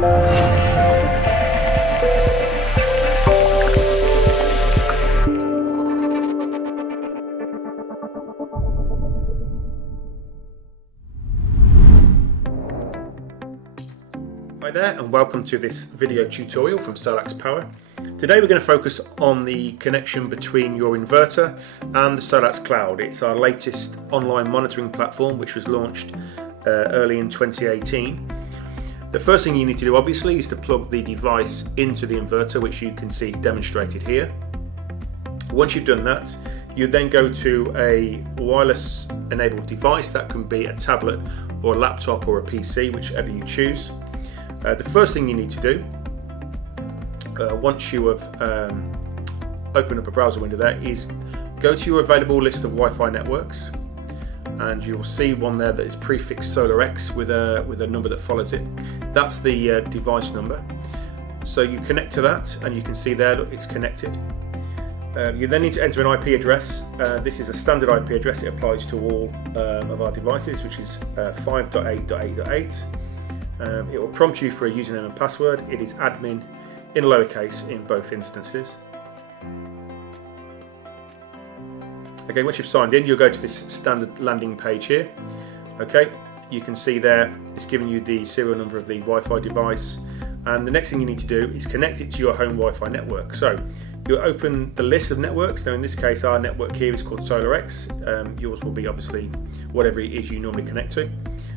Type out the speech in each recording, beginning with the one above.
Hi there, and welcome to this video tutorial from SolaX Power. Today we're going to focus on the connection between your inverter and the SolaX Cloud. It's our latest online monitoring platform which was launched early in 2018. The first thing you need to do obviously is to plug the device into the inverter, which you can see demonstrated here. Once you've done that, you then go to a wireless enabled device. That can be a tablet or a laptop or a PC, whichever you choose. The first thing you need to do, once you have opened up a browser window there, is go to your available list of Wi-Fi networks, and you'll see one there that is prefixed SolaX with a number that follows it. That's the device number. So you connect to that, and you can see there, look, it's connected. You then need to enter an IP address. This is a standard IP address. It applies to all of our devices, which is 5.8.8.8. It will prompt you for a username and password. It is admin in lowercase in both instances. Okay, once you've signed in, you'll go to this standard landing page here. Okay, you can see there it's giving you the serial number of the Wi-Fi device, and the next thing you need to do is connect it to your home Wi-Fi network. So you'll open the list of networks. Now in this case our network here is called SolaX. Yours will be obviously whatever it is you normally connect to.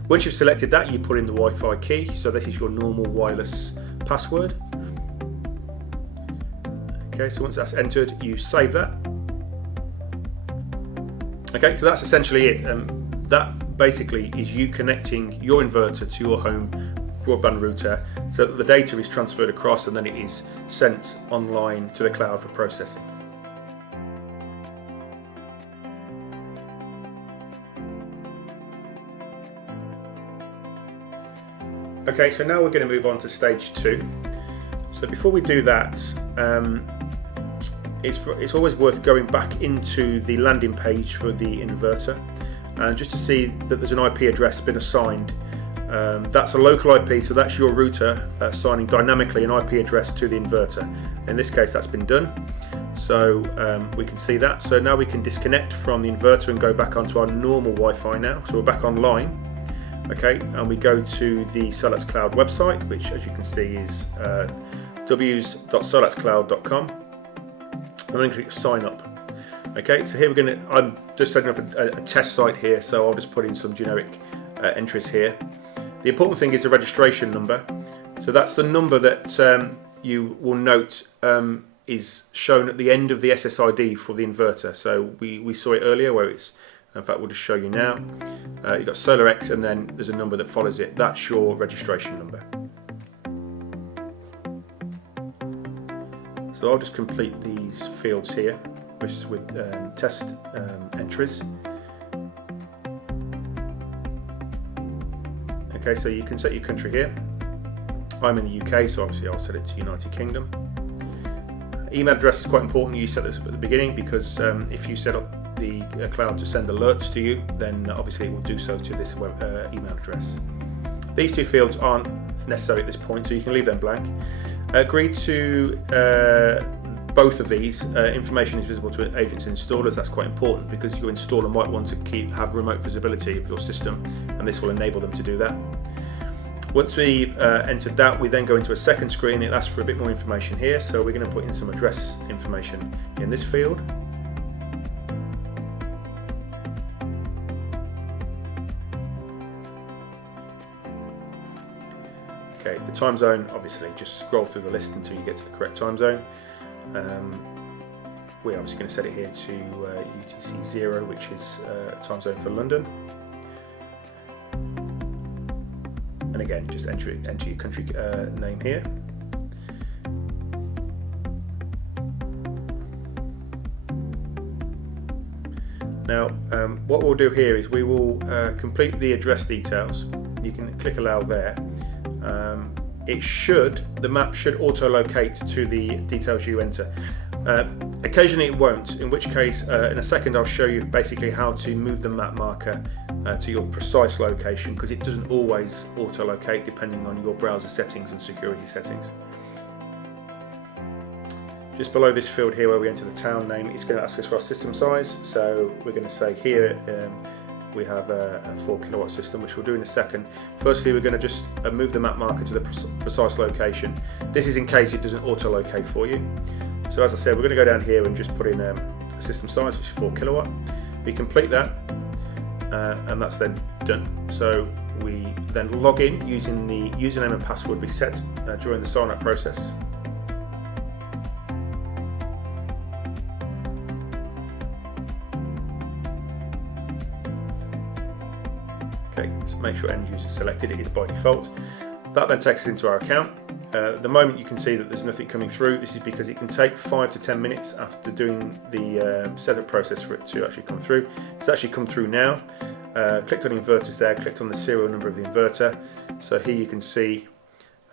Once you've selected that, you put in the Wi-Fi key. So this is your normal wireless password. Okay, so once that's entered, you save that. Okay, so that's essentially it. That basically is you connecting your inverter to your home broadband router so that the data is transferred across and then it is sent online to the cloud for processing. Okay, so now we're going to move on to stage 2. So before we do that, it's always worth going back into the landing page for the inverter, and just to see that there's an IP address been assigned. That's a local IP, so that's your router assigning dynamically an IP address to the inverter. In this case, that's been done. So we can see that. So now we can disconnect from the inverter and go back onto our normal Wi-Fi now. So we're back online. Okay, and we go to the SolaX Cloud website, which as you can see is www.solaxcloud.com. I'm going to click sign up. Okay, so here I'm just setting up a test site here, so I'll just put in some generic entries here. The important thing is the registration number. So that's the number that you will note is shown at the end of the SSID for the inverter. So we saw it earlier where it's, in fact we'll just show you now. You've got SolaX and then there's a number that follows it. That's your registration number. So I'll just complete these fields here with test entries. Okay, so you can set your country here. I'm in the UK, so obviously I'll set it to United Kingdom. Email address is quite important. You set this up at the beginning because if you set up the cloud to send alerts to you, then obviously it will do so to this email address. These two fields aren't necessary at this point, so you can leave them blank. Agree to both of these. Information is visible to agents and installers. That's quite important because your installer might want to have remote visibility of your system, and this will enable them to do that. Once we've entered that, we then go into a second screen. It asks for a bit more information here, so we're going to put in some address information in this field. Okay, the time zone, obviously just scroll through the list until you get to the correct time zone. We're obviously going to set it here to UTC 0, which is time zone for London. And again, just enter your country name here. Now, what we'll do here is we will complete the address details. You can click allow there. the map should auto-locate to the details you enter. Occasionally it won't, in which case in a second I'll show you basically how to move the map marker to your precise location, because it doesn't always auto-locate depending on your browser settings and security settings. Just below this field here where we enter the town name, it's going to ask us for our system size. So we're going to say here we have a 4 kilowatt system, which we'll do in a second. Firstly, we're going to just move the map marker to the precise location. This is in case it doesn't auto-locate for you. So as I said, we're going to go down here and just put in a system size, which is 4 kilowatt. We complete that, and that's then done. So we then log in using the username and password we set during the sign up process. Okay, so make sure end user is selected, it is by default. That then takes us into our account. At the moment you can see that there's nothing coming through. This is because it can take 5 to 10 minutes after doing the setup process for it to actually come through. It's actually come through now. Clicked on inverters there, clicked on the serial number of the inverter. So here you can see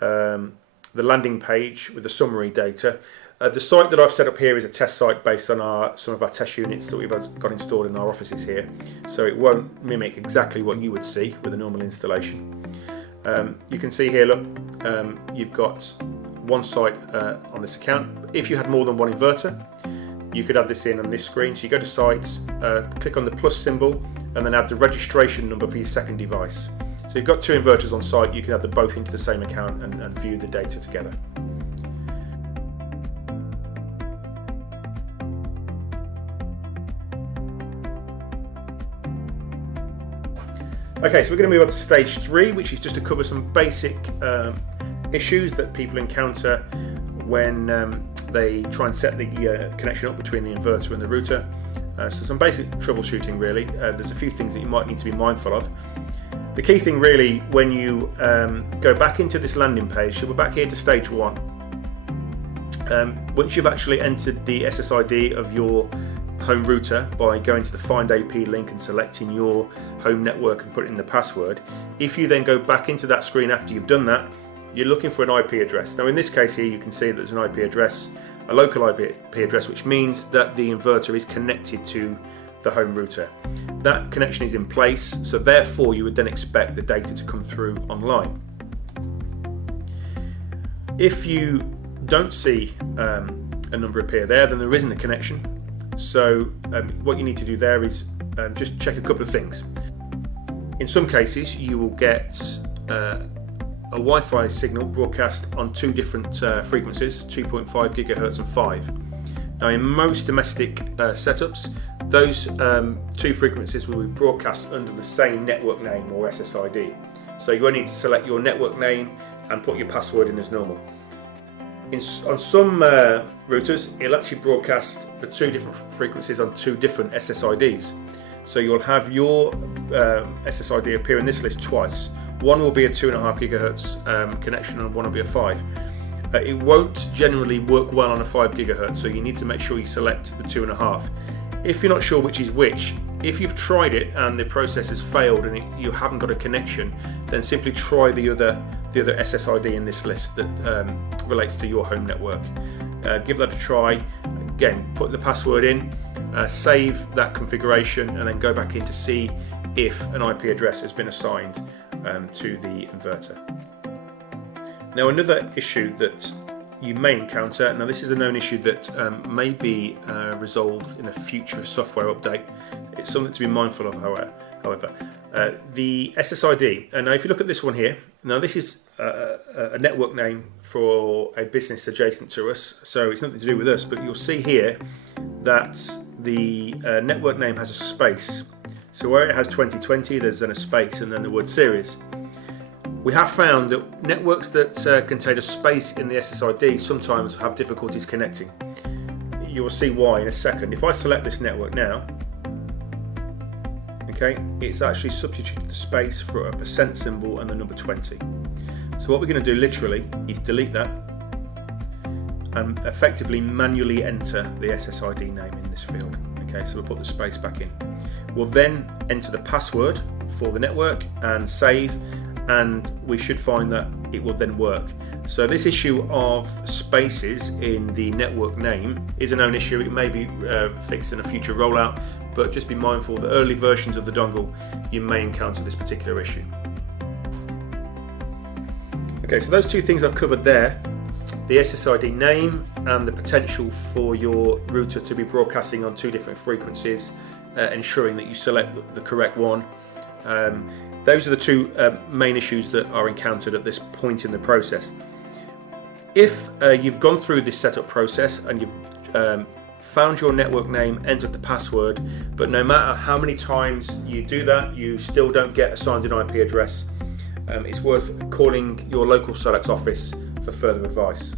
the landing page with the summary data. The site that I've set up here is a test site based on some of our test units that we've got installed in our offices here. So it won't mimic exactly what you would see with a normal installation. You can see here, look, you've got one site on this account. If you had more than one inverter, you could add this in on this screen. So you go to sites, click on the plus symbol, and then add the registration number for your second device. So you've got 2 inverters on site, you can add them both into the same account and view the data together. Okay, so we're going to move on to stage 3, which is just to cover some basic issues that people encounter when they try and set the connection up between the inverter and the router. So some basic troubleshooting really. There's a few things that you might need to be mindful of. The key thing really, when you go back into this landing page, so we're back here to stage 1. Once you've actually entered the SSID of your home router by going to the Find AP link and selecting your home network and putting in the password, if you then go back into that screen after you've done that, you're looking for an IP address. Now in this case here you can see that there's an IP address, a local IP address, which means that the inverter is connected to the home router. That connection is in place, so therefore you would then expect the data to come through online. If you don't see a number appear there, then there isn't a connection. So what you need to do there is just check a couple of things. In some cases you will get a Wi-Fi signal broadcast on 2 different frequencies, 2.5 gigahertz and 5. Now in most domestic setups, those 2 frequencies will be broadcast under the same network name or SSID. So you only need to select your network name and put your password in as normal. On some routers, it'll actually broadcast the 2 different frequencies on 2 different SSIDs. So you'll have your SSID appear in this list twice. One will be a 2.5 gigahertz connection and one will be a 5. It won't generally work well on a 5 gigahertz, so you need to make sure you select the 2.5. If you're not sure which is which, if you've tried it and the process has failed and you haven't got a connection, then simply try the other SSID in this list that relates to your home network. Give that a try. Again, put the password in, save that configuration, and then go back in to see if an IP address has been assigned to the inverter. Now another issue that you may encounter, now this is a known issue that may be resolved in a future software update. It's something to be mindful of, however. The SSID, and now if you look at this one here, now this is a network name for a business adjacent to us, so it's nothing to do with us, but you'll see here that the network name has a space. So where it has 2020, there's then a space and then the word series. We have found that networks that contain a space in the SSID sometimes have difficulties connecting. You will see why in a second. If I select this network now, okay, it's actually substituted the space for a % symbol and the number 20. So what we're going to do literally is delete that and effectively manually enter the SSID name in this field. Okay, so we'll put the space back in. We'll then enter the password for the network and save, and we should find that it will then work. So this issue of spaces in the network name is a known issue. It may be fixed in a future rollout, but just be mindful that early versions of the dongle you may encounter this particular issue. Okay, so those two things I've covered there, the SSID name and the potential for your router to be broadcasting on two different frequencies, ensuring that you select the correct one. Those are the two main issues that are encountered at this point in the process. If you've gone through this setup process and you've found your network name, entered the password, but no matter how many times you do that, you still don't get assigned an IP address, it's worth calling your local SolaX office for further advice.